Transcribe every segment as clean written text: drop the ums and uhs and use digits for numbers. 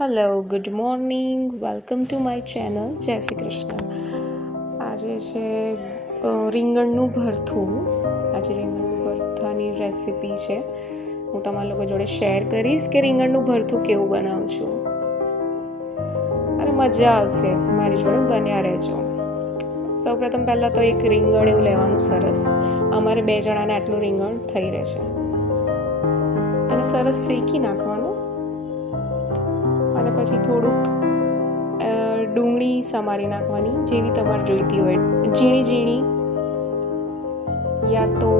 Hello, good morning, welcome to my channel. જય શ્રી કૃષ્ણ. આજે છે રીંગણનું ભરથું. આજે રીંગણનું ભરથાની રેસિપી છે. હું તમારા લોકો જોડે શેર કરીશ કે રીંગણનું ભરથું કેવું બનાવું છું અને મજા આવશે. મારી જોડે બન્યા રહેજો. સૌપ્રથમ પહેલાં તો એક રીંગણ એવું લેવાનું સરસ. અમારે 2 જણાને આટલું રીંગણ થઈ રહે છે અને સરસ શેકી નાખવાનું. અને પછી થોડુંક ડુંગળી સમારી નાખવાની, જેવી તમારે જોઈતી હોય, ઝીણી ઝીણી યા તો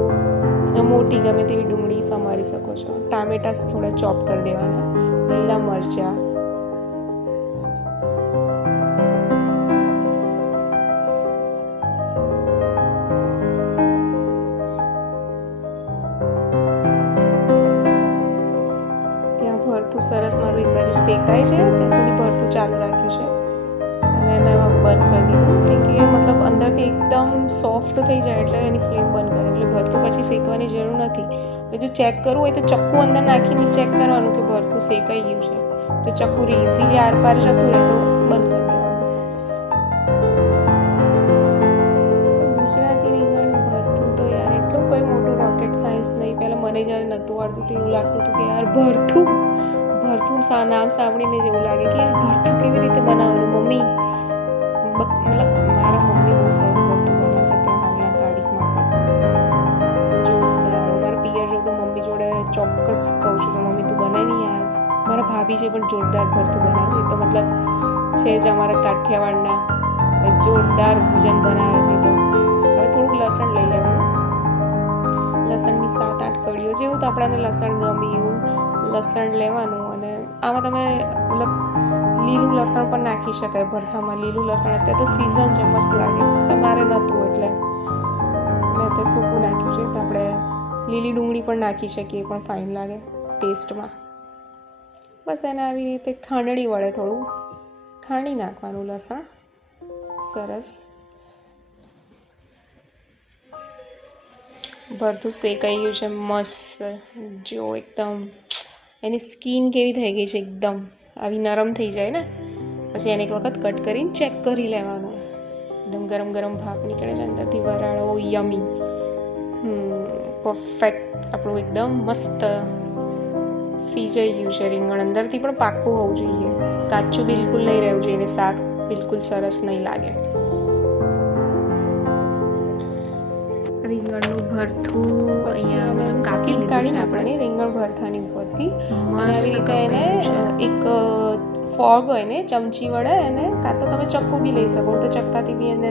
મોટી ગમે તેવી ડુંગળી સમારી શકો છો. ટામેટા થોડા ચોપ કરી દેવાના, લીલા મરચાં, ભરથું સરસ મારું એક બાજુ શેકાય છે ત્યાં સુધી ભરથું ચાલુ રાખ્યું છે અને એને બંધ કરી દીધું કે મતલબ અંદરથી એકદમ સોફ્ટ થઈ જાય એટલે એની ફ્લેમ બંધ કરી દે. એટલે ભરથું પછી શેકવાની જરૂર નથી. જો ચેક કરવું હોય તો ચક્કુ અંદર નાખીને ચેક કરવાનું કે ભરથું શેકાઈ ગયું છે. જો ચક્કુ ઇઝીલી આર પાર જતું રહે તો બંધ કરી દેવાનું. ગુજરાતી રીંગણ ભરથું તો યાર એટલું કોઈ મોટું રોકેટ સાયન્સ નહીં. પહેલાં મને જ્યારે નહોતું આવડતું તો એવું લાગતું હતું કે યાર ભરથું નામ સાંભળીને જ એવું લાગે કે યાર ભરથું કેવી રીતે બનાવવાનું. મમ્મી મતલબ મારા મમ્મી બહુ સરસ ભરથું બનાવે છે ત્યાં હાલના તારીખમાં પણ જોરદાર. મારા પિયર જો તો મમ્મી જોડે ચોક્કસ કહું છું કે મમ્મી તું બનાવી નહીં યાર. મારા ભાભી છે પણ જોરદાર ભરથું બનાવે છે. તો મતલબ છે જ અમારા કાઠિયાવાડના જોરદાર ભોજન બનાવે છે. તો હવે થોડુંક લસણ લઈ લેવાનું. લસણની 7-8 કળીઓ જેવું તો આપણને લસણ ગમે એવું લસણ લેવાનું. અને આમાં તમે મતલબ લીલું લસણ પણ નાખી શકાય ભરથામાં. લીલું લસણ અત્યારે તો સિઝન છે, મસ્ત લાગે. તમારે નહોતું એટલે મેં તે સૂકું નાખ્યું છે. તો આપણે લીલી ડુંગળી પણ નાખી શકીએ, પણ ફાઇન લાગે ટેસ્ટમાં. બસ એને આવી રીતે ખાંડણી વડે થોડું ખાંડી નાખવાનું લસણ સરસ. ભરથું શેકાઈ ગયું છે મસ્ત. જો એકદમ એની સ્કીન કેવી થઈ ગઈ છે, એકદમ આવી નરમ થઈ જાય ને પછી એને એક વખત કટ કરીને ચેક કરી લેવાનું. એકદમ ગરમ ગરમ ભાપ નીકળે છે અંદરથી, વરાળો યમી. પરફેક્ટ આપણું એકદમ મસ્ત સીજાઈ ગયું છે રીંગણ. અંદરથી પણ પાકું હોવું જોઈએ, કાચું બિલકુલ નહીં રહેવું જોઈએ. એને શાક બિલકુલ સરસ નહીં લાગે. રીંગણનું ભરથું અહીંયા મતલબ કાપી કાઢીને આપણે રીંગણ ભરથાની ઉપરથી આવી રીતે એને એક ફોગ હોય ને ચમચી વડે એને, કાં તો તમે ચક્કુ બી લઈ શકો. હું તો ચક્કાથી બી એને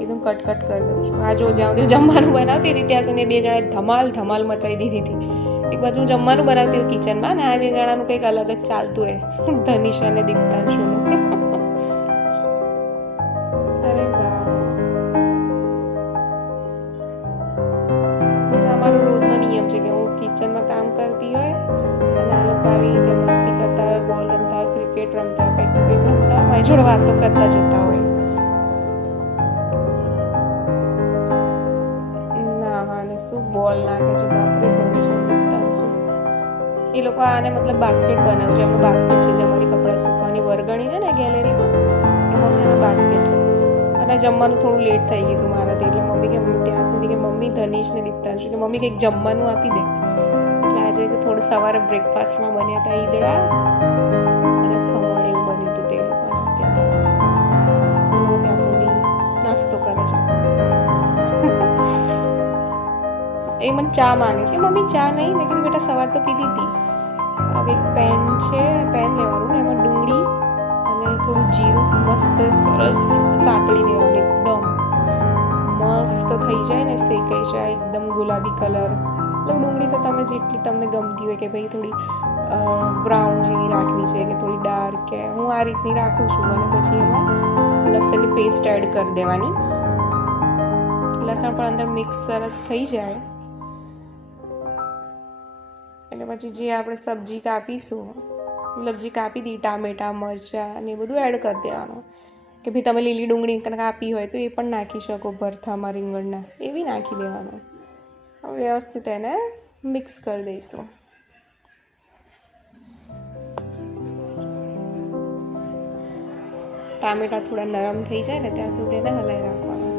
એકદમ કટ કરી દઉં છું. આ જો જ્યાં સુધી જમવાનું બનાવતી હતી ત્યાં સુધી 2 જણાએ ધમાલ મચાવી દીધી હતી. એક બાજુ હું જમવાનું બનાવતી હોય કિચનમાં ને આ 2 જણાનું કંઈક અલગ જ ચાલતું હોય, ધનિષ અને દીપ્તાંશુનું. મારો રોજનો નિયમ છે કે હું કિચનમાં કામ કરતી હોય અને આ લોકો આવી રીતે મસ્તી કરતા હોય, બોલ રમતા હોય, ક્રિકેટ રમતા હોય, કંઈક રમતા હોય, મારી જોડે વાતો કરતા જતા હોય. ના હા ને શું બોલ નાખે છે બાપરે ધનિષ દીપ્તાંશુ. એ લોકો આને મતલબ બાસ્કેટ બનાવ્યું છે. એમાં બાસ્કેટ છે જે અમારી કપડાં સુકવાની વરગણી છે ને ગેલેરીમાં, એમાં મેં એનું બાસ્કેટ. અને જમવાનું થોડું લેટ થઈ ગયું હતું મારાથી, એટલે મમ્મી કે ત્યાં સુધી કે મમ્મી ધનિષને દીપ્તાંશુ કે મમ્મી કંઈક જમવાનું આપી દે. એટલે આજે થોડું સવારે બ્રેકફાસ્ટમાં બન્યા હતા ઈદડા અને ખમણ એવું બન્યું હતું, તે લોકોને આપ્યા હતા. લોકો ત્યાં સુધી નાસ્તો કરે છે. એ મને ચા માંગે છે. મમ્મી ચા નહીં. મેં કીધું બેટા સવાર તો પીધી હતી. હવે એક પેન છે, પેન લેવાનું ને એમાં ડુંગળી અને થોડું જીરું મસ્ત સરસ સાતળી દેવાનું. એકદમ મસ્ત થઈ જાય ને, શેકાઈ જાય એકદમ ગુલાબી કલર. એટલે ડુંગળી તો તમે જેટલી તમને ગમતી હોય કે ભાઈ થોડી બ્રાઉન જેવી રાખવી છે કે થોડી ડાર્ક, કે હું આ રીતની રાખું છું. અને પછી એમાં લસણની પેસ્ટ એડ કરી દેવાની. લસણ પણ અંદર મિક્સ સરસ થઈ જાય એટલે પછી જે આપણે સબ્જી કાપીશું, મતલબ જે કાપી દી ટામેટા મરચાં અને એ બધું એડ કરી દેવાનું. કે ભાઈ તમે લીલી ડુંગળી કાપી હોય તો એ પણ નાખી શકો ભરથામાં રીંગણના, એ બી નાખી દેવાનું. વ્યવસ્થિત એને મિક્સ કરી દઈશું. ટામેટા થોડા નરમ થઈ જાય ને ત્યાં સુધી એને હલાવી રાખવાના.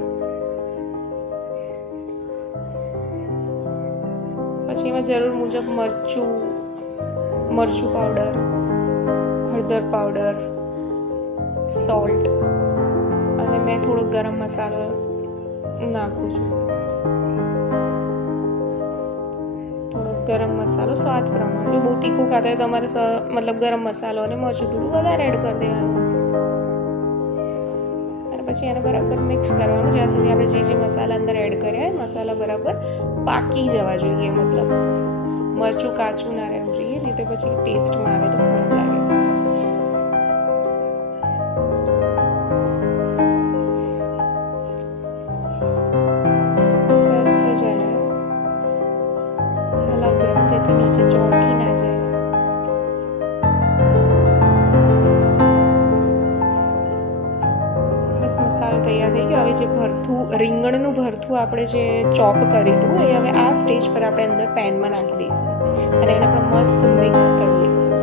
પછી એમાં જરૂર મુજબ મરચું પાવડર, હળદર પાવડર, સોલ્ટ અને મેં થોડો ગરમ મસાલો નાખું છું. થોડો ગરમ મસાલો સ્વાદ પ્રમાણે. જો બહુ તીખું ખાતા હોય તો તમારે મતલબ ગરમ મસાલો અને મરચું થોડું વધારે એડ કરી દેવાનું. અને પછી એને બરાબર મિક્સ કરવાનું જ્યાં સુધી આપણે જે મસાલા અંદર એડ કર્યા હોય મસાલા બરાબર પાકી જવા જોઈએ. મતલબ મરચું કાચું ના રહેવું જોઈએ, નહીં તો પછી ટેસ્ટમાં આવે તો ખરાબ લાગે. જેથી નીચે ચોંટી ના જાય. બસ મસાલો તૈયાર થઈ ગયો. હવે જે રીંગણનું ભરથું આપણે જે ચોપ કર્યું હતું એ હવે આ સ્ટેજ પર આપણે અંદર પેનમાં નાખી દઈશું અને એને આપણે મસ્ત મિક્સ કરી લઈશું.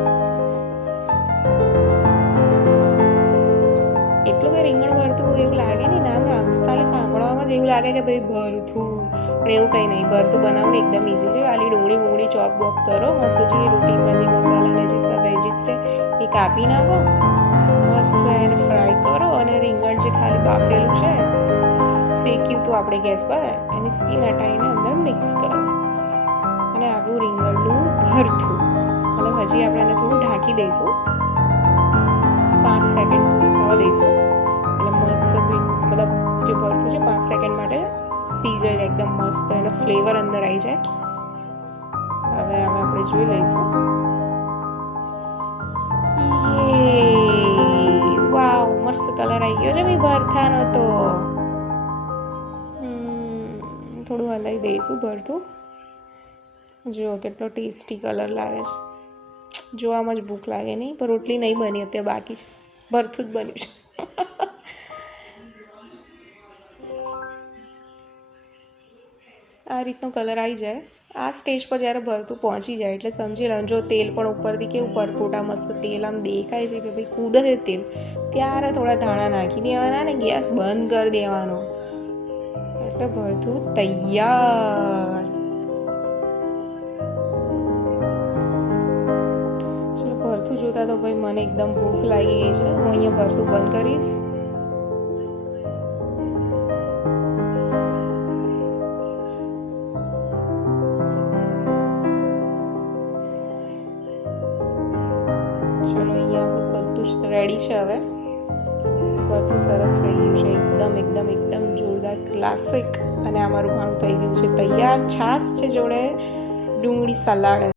એટલું કે રીંગણ ભરતું એવું લાગે નહીં, નામ ખાલી સાંભળવામાં જ એવું લાગે કે ભાઈ ભરથું, પણ એવું કંઈ નહીં. ભરતું બનાવવાનું એકદમ ઇઝી છે. ખાલી ડુંગળી ચોપ બોપ કરો, મસ્ત જે રોટીમાં જે મસાલા અને જે વેજીસ છે એ કાપી નાખો, મસ્ત એને ફ્રાય કરો અને રીંગણ જે ખાલી બાફેલું છે શેક્યું તો આપણે ગેસ પર એની સ્કીન હટાવીને અંદર મિક્સ કરો અને આપણું રીંગણનું ભરથું. મતલબ હજી આપણે એને થોડું ઢાંકી દઈશું, 5 સેકન્ડ સુધી થવા દઈશું. એટલે મસ્ત મતલબ જે ભરથું છે 5 સેકન્ડ માટે સીઝર એકદમ મસ્ત એનો ફ્લેવર અંદર આવી જાય. હવે આપણે જોઈ લઈશું. વાવ, મસ્ત કલર આવી ગયો છે ભાઈ ભરથાનો. તો થોડું હલાવી દઈશું ભરથું. જુઓ કેટલો ટેસ્ટી કલર લાગે છે. જોવામાં જ ભૂખ લાગે નહીં, પણ રોટલી નહીં બની અત્યારે, બાકી છે. ભરથું જ બન્યું છે. આ રીતનો કલર આવી જાય. આ સ્ટેજ પર જ્યારે ભરતું પહોંચી જાય એટલે સમજી લેવાનું. જો તેલ પણ ઉપરથી કેવું પરપોટા મસ્ત તેલ આમ દેખાય છે કે ભાઈ કૂદે છે તેલ, ત્યારે થોડા ધાણા નાખી દેવાના ને ગેસ બંધ કરી દેવાનો. એટલે ભરતું તૈયાર. ચલો ભરતું જોતા તો ભાઈ મને એકદમ ભૂખ લાગી ગઈ છે. હું અહીંયા ભરતું બંધ કરીશ. ચલો અહીંયા આપણું બધું જ રેડી છે. હવે ભરતું સરસ થઈ ગયું છે, એકદમ જોરદાર ક્લાસિક. અને અમારું ભાણું થઈ ગયું છે તૈયાર. છાશ છે જોડે, ડુંગળી સલાડ.